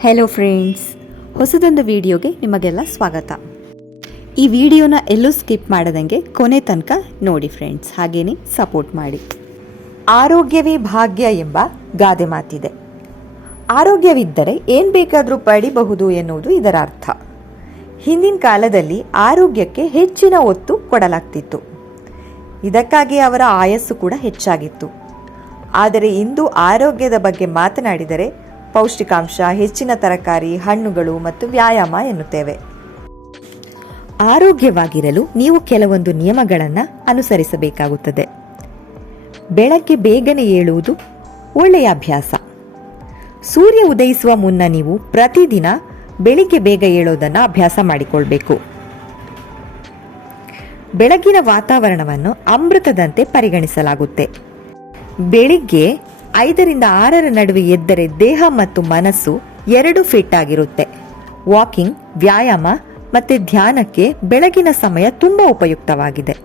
Hello friends ಹೊಸದೊಂದು ವಿಡಿಯೋಗೆ ನಿಮಗೆಲ್ಲ ಸ್ವಾಗತ. ಈ ವಿಡಿಯೋನ ಎಲ್ಲೂ ಸ್ಕಿಪ್ ಮಾಡದಂಗೆ ಕೊನೆ ತನಕ ನೋಡಿ ಫ್ರೆಂಡ್ಸ್ ಹಾಗೇನೆ ಸಪೋರ್ಟ್ ಮಾಡಿ. ಆರೋಗ್ಯವೇ ಭಾಗ್ಯ ಎಂಬ ಗಾದೆ ಮಾತಿದೆ. ಆರೋಗ್ಯವಿದ್ದರೆ ಏನು ಬೇಕಾದರೂ ಪಡಿಬಹುದು ಎನ್ನುವುದು ಇದರ ಅರ್ಥ. ಹಿಂದಿನ ಕಾಲದಲ್ಲಿ ಆರೋಗ್ಯಕ್ಕೆ ಹೆಚ್ಚಿನ ಒತ್ತು ಕೊಡಲಾಗ್ತಿತ್ತು. ಇದಕ್ಕಾಗಿ ಅವರ ಆಯಸ್ಸು ಕೂಡ ಹೆಚ್ಚಾಗಿತ್ತು. ಆದರೆ ಇಂದು ಆರೋಗ್ಯದ ಬಗ್ಗೆ ಮಾತನಾಡಿದರೆ ಪೌಷ್ಟಿಕಾಂಶ, ಹೆಚ್ಚಿನ ತರಕಾರಿ, ಹಣ್ಣುಗಳು ಮತ್ತು ವ್ಯಾಯಾಮ ಎನ್ನುತ್ತೇವೆ. ಆರೋಗ್ಯವಾಗಿರಲು ನೀವು ಕೆಲವೊಂದು ನಿಯಮಗಳನ್ನು ಅನುಸರಿಸಬೇಕಾಗುತ್ತದೆ. ಬೆಳಗ್ಗೆ ಬೇಗನೆ ಏಳುವುದು ಒಳ್ಳೆಯ ಅಭ್ಯಾಸ. ಸೂರ್ಯ ಉದಯಿಸುವ ಮುನ್ನ ನೀವು ಪ್ರತಿದಿನ ಬೆಳಿಗ್ಗೆ ಬೇಗ ಏಳೋದನ್ನು ಅಭ್ಯಾಸ ಮಾಡಿಕೊಳ್ಬೇಕು. ಬೆಳಗಿನ ವಾತಾವರಣವನ್ನು ಅಮೃತದಂತೆ ಪರಿಗಣಿಸಲಾಗುತ್ತೆ. ಬೆಳಿಗ್ಗೆ ಐದರಿಂದ ಆರರ ನಡುವೆ ಎದ್ದರೆ ದೇಹ ಮತ್ತು ಮನಸ್ಸು ಎರಡು ಫಿಟ್ ಆಗಿರುತ್ತೆ. ವಾಕಿಂಗ್ ವ್ಯಾಯಾಮ ಮತ್ತು ಧ್ಯಾನಕ್ಕೆ ಬೆಳಗಿನ ಸಮಯ ತುಂಬ ಉಪಯುಕ್ತವಾಗಿದೆ.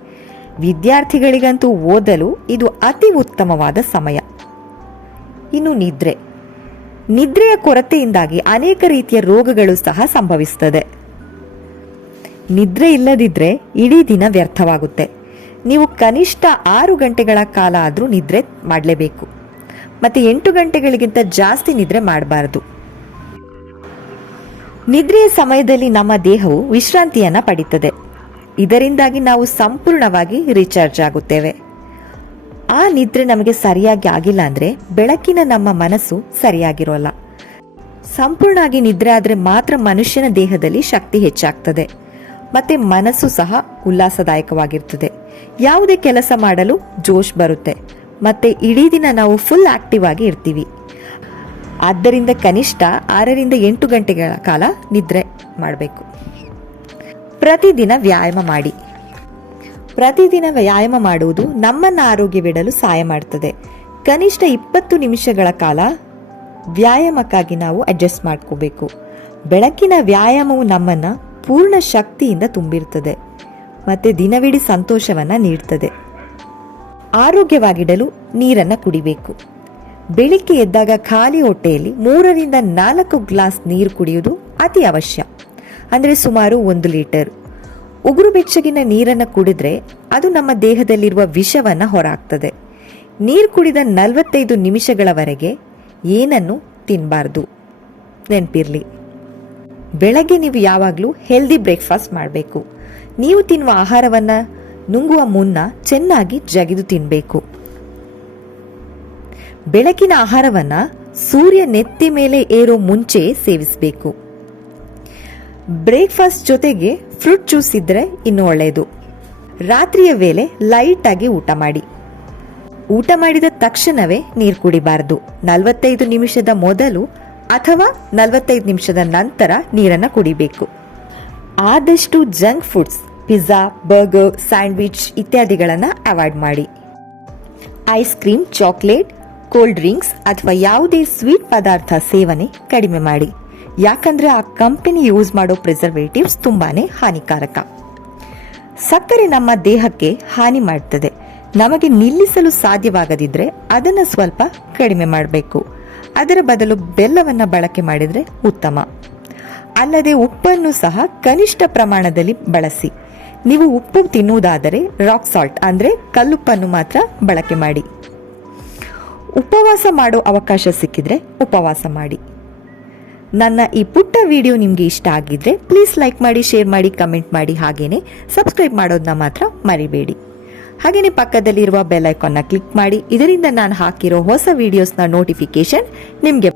ವಿದ್ಯಾರ್ಥಿಗಳಿಗಂತೂ ಓದಲು ಇದು ಅತಿ ಉತ್ತಮವಾದ ಸಮಯ. ಇನ್ನು ನಿದ್ರೆ. ನಿದ್ರೆಯ ಕೊರತೆಯಿಂದಾಗಿ ಅನೇಕ ರೀತಿಯ ರೋಗಗಳು ಸಹ ಸಂಭವಿಸುತ್ತದೆ ನಿದ್ರೆ ಇಲ್ಲದಿದ್ದರೆ ಇಡೀ ದಿನ ವ್ಯರ್ಥವಾಗುತ್ತೆ. ನೀವು ಕನಿಷ್ಠ ಆರು ಗಂಟೆಗಳ ಕಾಲ ಆದರೂ ನಿದ್ರೆ ಮಾಡಲೇಬೇಕು. ಮತ್ತು ಎಂಟು ಗಂಟೆಗಳಿಗಿಂತ ಜಾಸ್ತಿ ನಿದ್ರೆ ಮಾಡಬಾರದು. ನಿದ್ರೆಯ ಸಮಯದಲ್ಲಿ ನಮ್ಮ ದೇಹವು ವಿಶ್ರಾಂತಿಯನ್ನು ಪಡೀತದೆ. ಇದರಿಂದಾಗಿ ನಾವು ಸಂಪೂರ್ಣವಾಗಿ ರೀಚಾರ್ಜ್ ಆಗುತ್ತೇವೆ. ಆ ನಿದ್ರೆ ನಮಗೆ ಸರಿಯಾಗಿ ಆಗಿಲ್ಲ ಅಂದರೆ ಬೆಳಕಿನ ನಮ್ಮ ಮನಸ್ಸು ಸರಿಯಾಗಿರೋಲ್ಲ. ಸಂಪೂರ್ಣವಾಗಿ ನಿದ್ರೆ ಆದರೆ ಮಾತ್ರ ಮನುಷ್ಯನ ದೇಹದಲ್ಲಿ ಶಕ್ತಿ ಹೆಚ್ಚಾಗ್ತದೆ. ಮತ್ತೆ ಮನಸ್ಸು ಸಹ ಉಲ್ಲಾಸದಾಯಕವಾಗಿರ್ತದೆ. ಯಾವುದೇ ಕೆಲಸ ಮಾಡಲು ಜೋಶ್ ಬರುತ್ತೆ. ಮತ್ತೆ ಇಡೀ ದಿನ ನಾವು ಫುಲ್ ಆಕ್ಟಿವ್ ಆಗಿ ಇರ್ತೀವಿ. ಆದ್ದರಿಂದ ಕನಿಷ್ಠ ಆರರಿಂದ ಎಂಟು ಗಂಟೆಗಳ ಕಾಲ ನಿದ್ರೆ ಮಾಡಬೇಕು. ಪ್ರತಿದಿನ ವ್ಯಾಯಾಮ ಮಾಡಿ. ಪ್ರತಿದಿನ ವ್ಯಾಯಾಮ ಮಾಡುವುದು ನಮ್ಮನ್ನು ಆರೋಗ್ಯವಿಡಲು ಸಹಾಯ ಮಾಡ್ತದೆ. ಕನಿಷ್ಠ ಇಪ್ಪತ್ತು ನಿಮಿಷಗಳ ಕಾಲ ವ್ಯಾಯಾಮಕ್ಕಾಗಿ ನಾವು ಅಡ್ಜಸ್ಟ್ ಮಾಡ್ಕೋಬೇಕು. ಬೆಳಕಿನ ವ್ಯಾಯಾಮವು ನಮ್ಮನ್ನು ಪೂರ್ಣ ಶಕ್ತಿಯಿಂದ ತುಂಬಿರ್ತದೆ. ಮತ್ತು ದಿನವಿಡೀ ಸಂತೋಷವನ್ನು ನೀಡ್ತದೆ. ಆರೋಗ್ಯವಾಗಿಡಲು ನೀರನ್ನು ಕುಡಿಬೇಕು. ಬೆಳಿಗ್ಗೆ ಎದ್ದಾಗ ಖಾಲಿ ಹೊಟ್ಟೆಯಲ್ಲಿ ಮೂರರಿಂದ ನಾಲ್ಕು ಗ್ಲಾಸ್ ನೀರು ಕುಡಿಯುವುದು ಅತಿ ಅವಶ್ಯ. ಅಂದರೆ ಸುಮಾರು ಒಂದು ಲೀಟರ್. ಉಗುರು ಬೆಚ್ಚಗಿನ ನೀರನ್ನು ಕುಡಿದ್ರೆ ಅದು ನಮ್ಮ ದೇಹದಲ್ಲಿರುವ ವಿಷವನ್ನು ಹೊರಹಾಕ್ತದೆ ನೀರು ಕುಡಿದ ನಲವತ್ತೈದು ನಿಮಿಷಗಳವರೆಗೆ ಏನನ್ನು ತಿನ್ನಬಾರ್ದು ನೆನಪಿರಲಿ. ಬೆಳಗ್ಗೆ ನೀವು ಯಾವಾಗಲೂ ಹೆಲ್ದಿ ಬ್ರೇಕ್ಫಾಸ್ಟ್ ಮಾಡಬೇಕು. ನೀವು ತಿನ್ನುವ ಆಹಾರವನ್ನು ನುಂಗುವ ಮುನ್ನ ಚೆನ್ನಾಗಿ ಜಗಿದು ತಿನ್ನಬೇಕು ಬೆಳಕಿನ ಆಹಾರವನ್ನು ಸೂರ್ಯ ನೆತ್ತಿ ಮೇಲೆ ಏರೋ ಮುಂಚೆ ಸೇವಿಸಬೇಕು. ಬ್ರೇಕ್ಫಾಸ್ಟ್ ಜೊತೆಗೆ ಫ್ರೂಟ್ ಜ್ಯೂಸ್ ಇದ್ದರೆ ಇನ್ನೂ ಒಳ್ಳೆಯದು ರಾತ್ರಿಯ ವೇಳೆ ಲೈಟಾಗಿ ಊಟ ಮಾಡಿ. ಊಟ ಮಾಡಿದ ತಕ್ಷಣವೇ ನೀರು ಕುಡಿಬಾರದು. ನಲವತ್ತೈದು ನಿಮಿಷದ ಮೊದಲು ಅಥವಾ ನಲವತ್ತೈದು ನಿಮಿಷದ ನಂತರ ನೀರನ್ನು ಕುಡಿಬೇಕು. ಆದಷ್ಟು junk foods pizza, burger, sandwich ಇತ್ಯಾದಿಗಳನ್ನು ಅವಾಯ್ಡ್ ಮಾಡಿ. Ice cream chocolate cold drinks ಅಥವಾ ಯಾವುದೇ ಸ್ವೀಟ್ ಪದಾರ್ಥ ಸೇವನೆ ಕಡಿಮೆ ಮಾಡಿ. ಯಾಕಂದ್ರೆ ಆ ಕಂಪನಿ ಯೂಸ್ ಮಾಡೋ ಪ್ರಿಸರ್ವೇಟಿವ್ಸ್ ತುಂಬಾನೇ ಹಾನಿಕಾರಕ. ಸಕ್ಕರೆ ನಮ್ಮ ದೇಹಕ್ಕೆ ಹಾನಿ ಮಾಡ್ತದೆ. ನಮಗೆ ನಿಲ್ಲಿಸಲು ಸಾಧ್ಯವಾಗದಿದ್ರೆ ಅದನ್ನು ಸ್ವಲ್ಪ ಕಡಿಮೆ ಮಾಡಬೇಕು. ಅದರ ಬದಲು ಬೆಲ್ಲವನ್ನು ಬಳಕೆ ಮಾಡಿದರೆ ಉತ್ತಮ. ಅಲ್ಲದೆ ಉಪ್ಪನ್ನು ಸಹ ಕನಿಷ್ಠ ಪ್ರಮಾಣದಲ್ಲಿ ಬಳಸಿ. ನೀವು ಉಪ್ಪು ತಿನ್ನುವುದಾದರೆ ರಾಕ್ ಸಾಲ್ಟ್ ಅಂದರೆ ಕಲ್ಲುಪ್ಪನ್ನು ಮಾತ್ರ ಬಳಕೆ ಮಾಡಿ. ಉಪವಾಸ ಮಾಡೋ ಅವಕಾಶ ಸಿಕ್ಕಿದ್ರೆ ಉಪವಾಸ ಮಾಡಿ. ನನ್ನ ಈ ಪುಟ್ಟ ವಿಡಿಯೋ ನಿಮಗೆ ಇಷ್ಟ ಆಗಿದ್ರೆ ಪ್ಲೀಸ್ ಲೈಕ್ ಮಾಡಿ ಶೇರ್ ಮಾಡಿ ಕಮೆಂಟ್ ಮಾಡಿ, ಹಾಗೇನೆ ಸಬ್ಸ್ಕ್ರೈಬ್ ಮಾಡೋದನ್ನ ಮಾತ್ರ ಮರಿಬೇಡಿ. ಹಾಗೆಯೇ ಪಕ್ಕದಲ್ಲಿರುವ ಬೆಲ್ ಐಕಾನ್ನ ಕ್ಲಿಕ್ ಮಾಡಿ. ಇದರಿಂದ ನಾನು ಹಾಕಿರೋ ಹೊಸ ವಿಡಿಯೋಸ್ನ ನೋಟಿಫಿಕೇಶನ್ ನಿಮಗೆ